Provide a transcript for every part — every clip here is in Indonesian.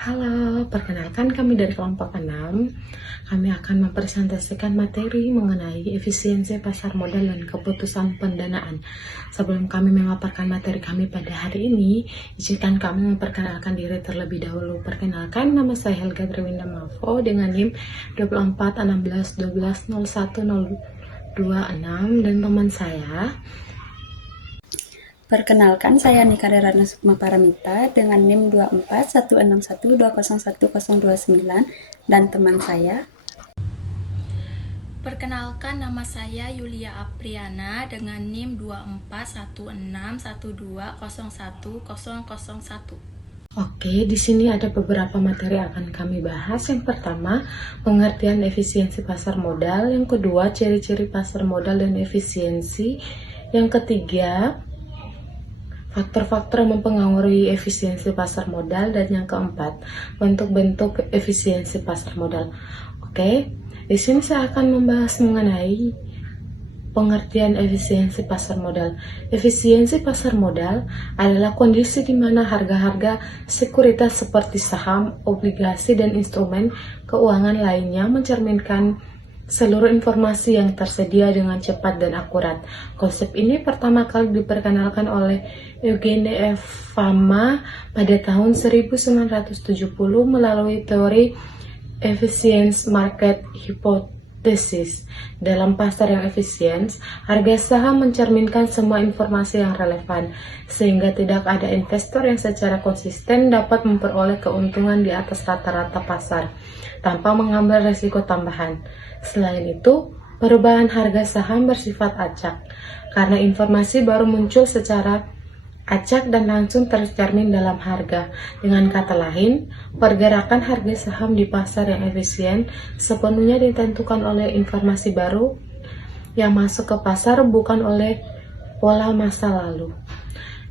Halo, perkenalkan kami dari kelompok 6. Kami akan mempresentasikan materi mengenai efisiensi pasar modal dan keputusan pendanaan. Sebelum kami memaparkan materi kami pada hari ini, izinkan kami memperkenalkan diri terlebih dahulu. Perkenalkan, nama saya Helga Triwinda Mavo dengan NIM 2416120126 dan teman saya. Perkenalkan, saya Nika Rerana Sukma Paramita dengan NIM 241612011029 dan teman saya. Perkenalkan, nama saya Yulia Apriana dengan NIM 241612011001. Oke, di sini ada beberapa materi yang akan kami bahas. Yang pertama, pengertian efisiensi pasar modal. Yang kedua, ciri-ciri pasar modal dan efisiensi. Yang ketiga, faktor-faktor yang mempengaruhi efisiensi pasar modal. Dan yang keempat, bentuk-bentuk efisiensi pasar modal. Oke, di sini saya akan membahas mengenai pengertian efisiensi pasar modal. Efisiensi pasar modal adalah kondisi di mana harga-harga sekuritas seperti saham, obligasi, dan instrumen keuangan lainnya mencerminkan seluruh informasi yang tersedia dengan cepat dan akurat. Konsep ini pertama kali diperkenalkan oleh Eugene F. Fama pada tahun 1970 melalui teori Efficient Market Hypothesis. Dalam pasar yang efisien, harga saham mencerminkan semua informasi yang relevan, sehingga tidak ada investor yang secara konsisten dapat memperoleh keuntungan di atas rata-rata pasar, tanpa mengambil risiko tambahan. Selain itu, perubahan harga saham bersifat acak, karena informasi baru muncul secara acak dan langsung tercermin dalam harga. Dengan kata lain, pergerakan harga saham di pasar yang efisien sepenuhnya ditentukan oleh informasi baru yang masuk ke pasar, bukan oleh pola masa lalu.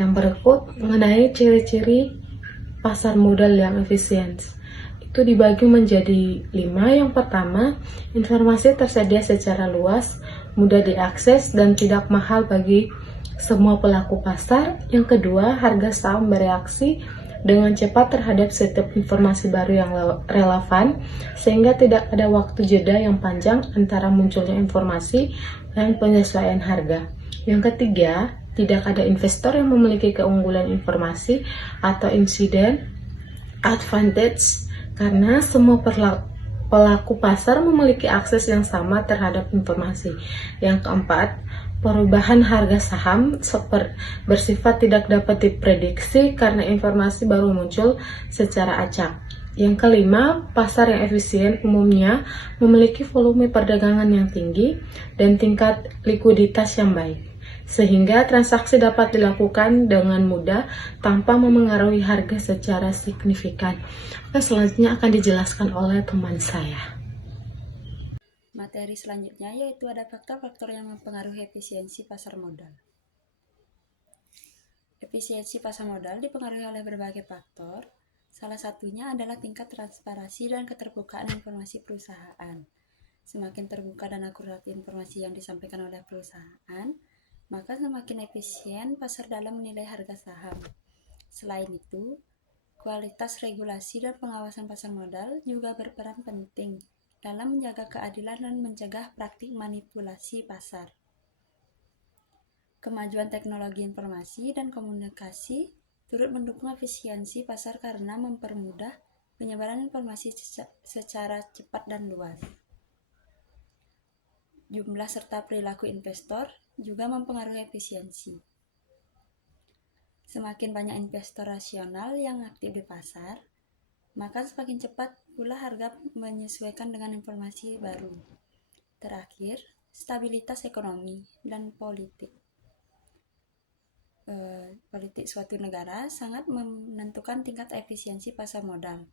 Yang berikut mengenai ciri-ciri pasar modal yang efisien. Itu dibagi menjadi 5. Yang pertama, informasi tersedia secara luas, mudah diakses, dan tidak mahal bagi semua pelaku pasar. Yang kedua, harga saham bereaksi dengan cepat terhadap setiap informasi baru yang relevan, sehingga tidak ada waktu jeda yang panjang antara munculnya informasi dan penyesuaian harga. Yang ketiga, tidak ada investor yang memiliki keunggulan informasi atau insiden advantage, karena semua pelaku pasar memiliki akses yang sama terhadap informasi. Yang keempat, perubahan harga saham bersifat tidak dapat diprediksi karena informasi baru muncul secara acak. Yang kelima, pasar yang efisien umumnya memiliki volume perdagangan yang tinggi dan tingkat likuiditas yang baik, sehingga transaksi dapat dilakukan dengan mudah tanpa memengaruhi harga secara signifikan. Selanjutnya akan dijelaskan oleh teman saya. Materi selanjutnya yaitu ada faktor-faktor yang mempengaruhi efisiensi pasar modal. Efisiensi pasar modal dipengaruhi oleh berbagai faktor. Salah satunya adalah tingkat transparansi dan keterbukaan informasi perusahaan. Semakin terbuka dan akurat informasi yang disampaikan oleh perusahaan, maka semakin efisien pasar dalam menilai harga saham. Selain itu, kualitas regulasi dan pengawasan pasar modal juga berperan penting dalam menjaga keadilan dan mencegah praktik manipulasi pasar. Kemajuan teknologi informasi dan komunikasi turut mendukung efisiensi pasar karena mempermudah penyebaran informasi secara cepat dan luas. Jumlah serta perilaku investor juga mempengaruhi efisiensi. Semakin banyak investor rasional yang aktif di pasar, maka semakin cepat pula harga menyesuaikan dengan informasi baru. Terakhir, stabilitas ekonomi dan politik. Politik suatu negara sangat menentukan tingkat efisiensi pasar modal,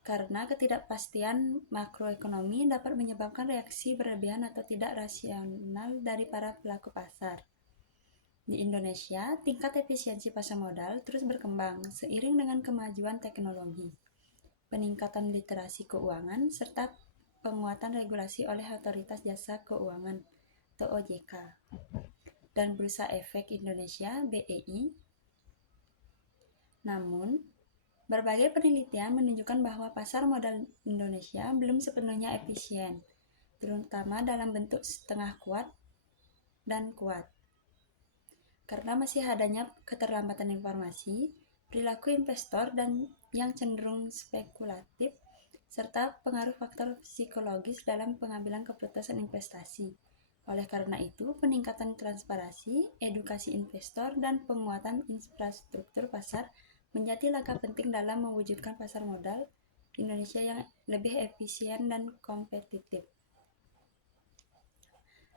karena ketidakpastian makroekonomi dapat menyebabkan reaksi berlebihan atau tidak rasional dari para pelaku pasar. Di Indonesia, tingkat efisiensi pasar modal terus berkembang seiring dengan kemajuan teknologi, peningkatan literasi keuangan, serta penguatan regulasi oleh Otoritas Jasa Keuangan atau OJK dan Bursa Efek Indonesia (BEI). Namun, Berbagai penelitian menunjukkan bahwa pasar modal Indonesia belum sepenuhnya efisien, terutama dalam bentuk setengah kuat dan kuat. Karena masih adanya keterlambatan informasi, perilaku investor dan yang cenderung spekulatif, serta pengaruh faktor psikologis dalam pengambilan keputusan investasi. Oleh karena itu, peningkatan transparansi, edukasi investor, dan penguatan infrastruktur pasar menjadi langkah penting dalam mewujudkan pasar modal Indonesia yang lebih efisien dan kompetitif.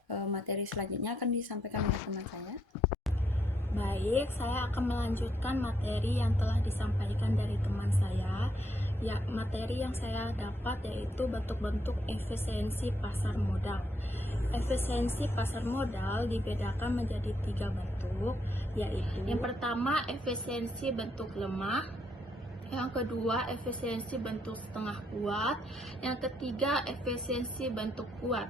Materi selanjutnya akan disampaikan oleh teman saya. Baik, saya akan melanjutkan materi yang telah disampaikan dari teman saya. Ya, materi yang saya dapat yaitu bentuk-bentuk efisiensi pasar modal. Efisiensi pasar modal dibedakan menjadi 3 bentuk, yaitu yang pertama efisiensi bentuk lemah, yang kedua efisiensi bentuk setengah kuat, yang ketiga efisiensi bentuk kuat.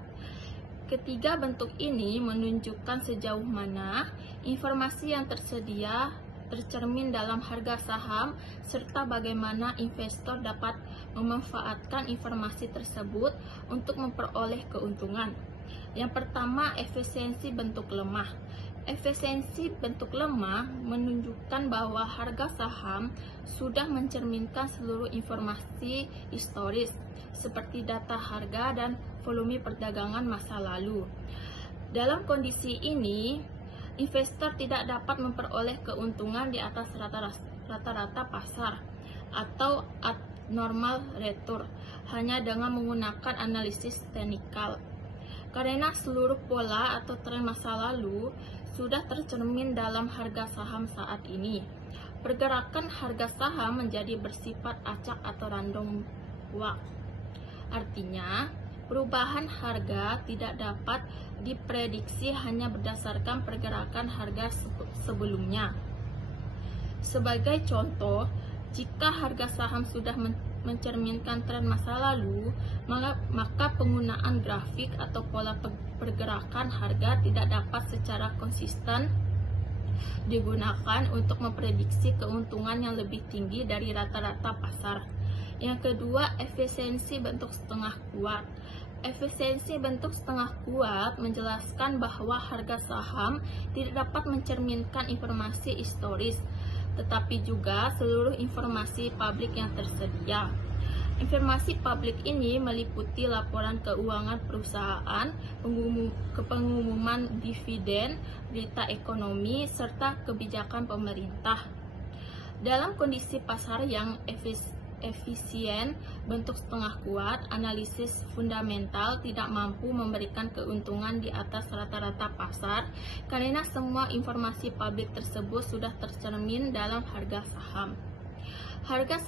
Ketiga bentuk ini menunjukkan sejauh mana informasi yang tersedia tercermin dalam harga saham serta bagaimana investor dapat memanfaatkan informasi tersebut untuk memperoleh keuntungan. Yang pertama, efisiensi bentuk lemah. Efisiensi bentuk lemah menunjukkan bahwa harga saham sudah mencerminkan seluruh informasi historis seperti data harga dan volume perdagangan masa lalu. Dalam kondisi ini, investor tidak dapat memperoleh keuntungan di atas rata-rata pasar atau abnormal return hanya dengan menggunakan analisis teknikal. Karena seluruh pola atau tren masa lalu sudah tercermin dalam harga saham saat ini. Pergerakan harga saham menjadi bersifat acak atau random walk. Artinya, perubahan harga tidak dapat diprediksi hanya berdasarkan pergerakan harga sebelumnya. Sebagai contoh, jika harga saham sudah mencerminkan tren masa lalu, maka penggunaan grafik atau pola pergerakan harga tidak dapat secara konsisten digunakan untuk memprediksi keuntungan yang lebih tinggi dari rata-rata pasar. Yang kedua, efisiensi bentuk setengah kuat. Efisiensi bentuk setengah kuat menjelaskan bahwa harga saham tidak dapat mencerminkan informasi historis, tetapi juga seluruh informasi publik yang tersedia. Informasi publik ini meliputi laporan keuangan perusahaan, pengumuman dividen, berita ekonomi, serta kebijakan pemerintah. Dalam kondisi pasar yang efisien bentuk setengah kuat, analisis fundamental tidak mampu memberikan keuntungan di atas rata-rata pasar karena semua informasi publik tersebut sudah tercermin dalam harga saham. Harga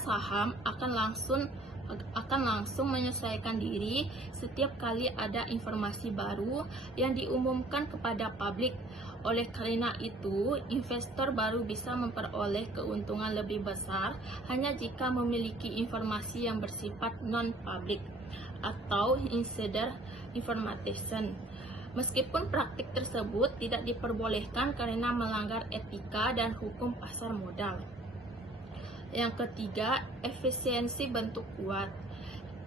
saham akan langsung menyesuaikan diri setiap kali ada informasi baru yang diumumkan kepada publik. Oleh karena itu, investor baru bisa memperoleh keuntungan lebih besar hanya jika memiliki informasi yang bersifat non-public atau insider information. Meskipun praktik tersebut tidak diperbolehkan karena melanggar etika dan hukum pasar modal. Yang ketiga, efisiensi bentuk kuat.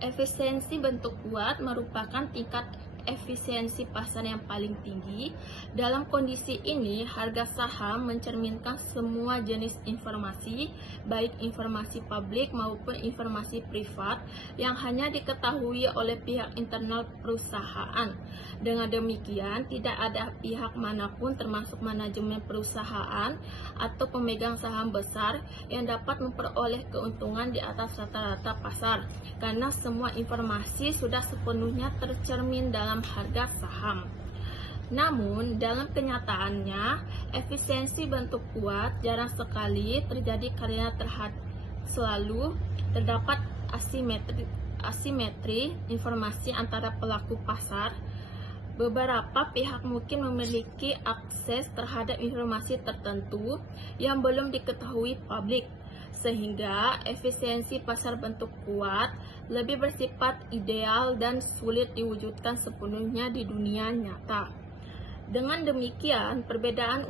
Efisiensi bentuk kuat merupakan tingkat efisiensi pasar yang paling tinggi. Dalam kondisi ini, harga saham mencerminkan semua jenis informasi, baik informasi publik maupun informasi privat yang hanya diketahui oleh pihak internal perusahaan. Dengan demikian, tidak ada pihak manapun termasuk manajemen perusahaan atau pemegang saham besar yang dapat memperoleh keuntungan di atas rata-rata pasar, karena semua informasi sudah sepenuhnya tercermin dalam harga saham. Namun, dalam kenyataannya, efisiensi bentuk kuat jarang sekali terjadi karena selalu terdapat asimetri informasi antara pelaku pasar. Beberapa pihak mungkin memiliki akses terhadap informasi tertentu yang belum diketahui publik, sehingga efisiensi pasar bentuk kuat lebih bersifat ideal dan sulit diwujudkan sepenuhnya di dunia nyata. Dengan demikian, perbedaan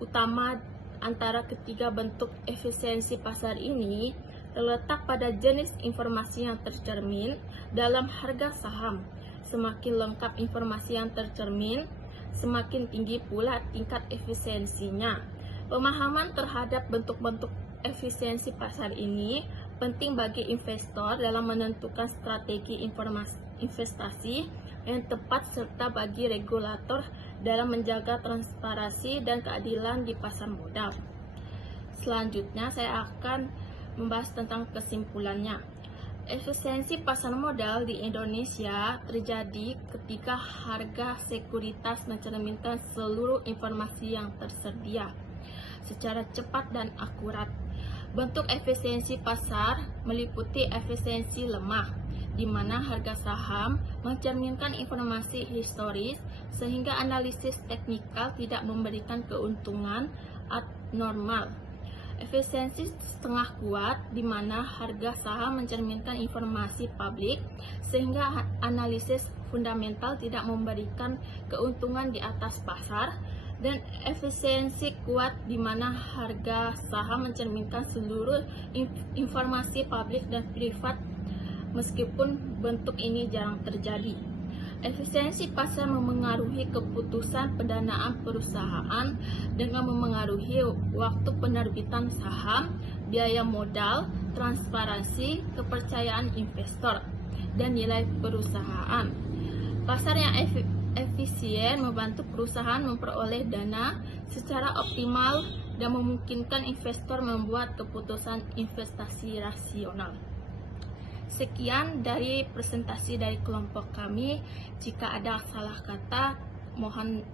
utama antara ketiga bentuk efisiensi pasar ini terletak pada jenis informasi yang tercermin dalam harga saham. Semakin lengkap informasi yang tercermin, semakin tinggi pula tingkat efisiensinya. Pemahaman terhadap bentuk-bentuk efisiensi pasar ini penting bagi investor dalam menentukan strategi investasi yang tepat serta bagi regulator dalam menjaga transparansi dan keadilan di pasar modal. Selanjutnya saya akan membahas tentang kesimpulannya. Efisiensi pasar modal di Indonesia terjadi ketika harga sekuritas mencerminkan seluruh informasi yang tersedia secara cepat dan akurat. Bentuk efisiensi pasar meliputi efisiensi lemah, di mana harga saham mencerminkan informasi historis sehingga analisis teknikal tidak memberikan keuntungan abnormal. Efisiensi setengah kuat, di mana harga saham mencerminkan informasi publik sehingga analisis fundamental tidak memberikan keuntungan di atas pasar. Dan efisiensi kuat, di mana harga saham mencerminkan seluruh informasi publik dan privat meskipun bentuk ini jarang terjadi. Efisiensi pasar memengaruhi keputusan pendanaan perusahaan dengan memengaruhi waktu penerbitan saham, biaya modal, transparansi, kepercayaan investor, dan nilai perusahaan. Pasar yang efisien membantu perusahaan memperoleh dana secara optimal dan memungkinkan investor membuat keputusan investasi rasional. Sekian dari presentasi dari kelompok kami. Jika ada salah kata, mohon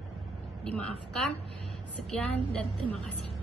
dimaafkan. Sekian dan terima kasih.